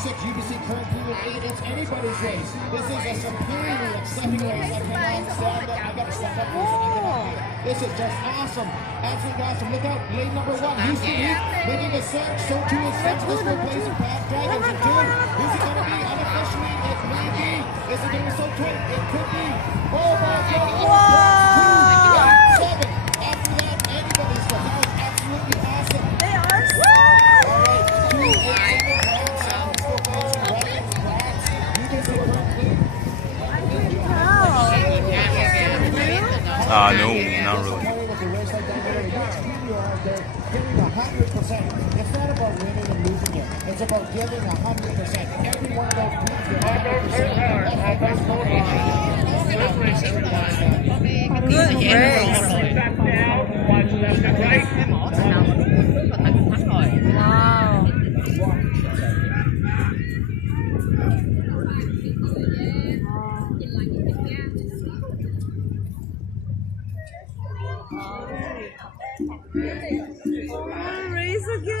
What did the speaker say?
6 UBC current Cleveland 8 against anybody's race. This is a supremely exciting race. I cannot stand it. I gotta stand up for this. I cannot do it. This is just awesome. Absolutely awesome. Look out, lane number 1, Houston Heat, making a surge. So too is Francisco replacing Pat Dragons in 2. Who's it gonna be? Unofficially, it may be. Is it gonna be so tight? It could be. Oh my God. Whoa! 2, 8, 7. After that, anybody's good. That was absolutely awesome. They are so All right, 2, 8, 7. Still facing Dragons, Brats. You can see current Cleveland. No, not really. Giving 100%. It's not about winning and losing it. It's about giving 100%. Every one of those teams give 100%. good race. Wow. Race again.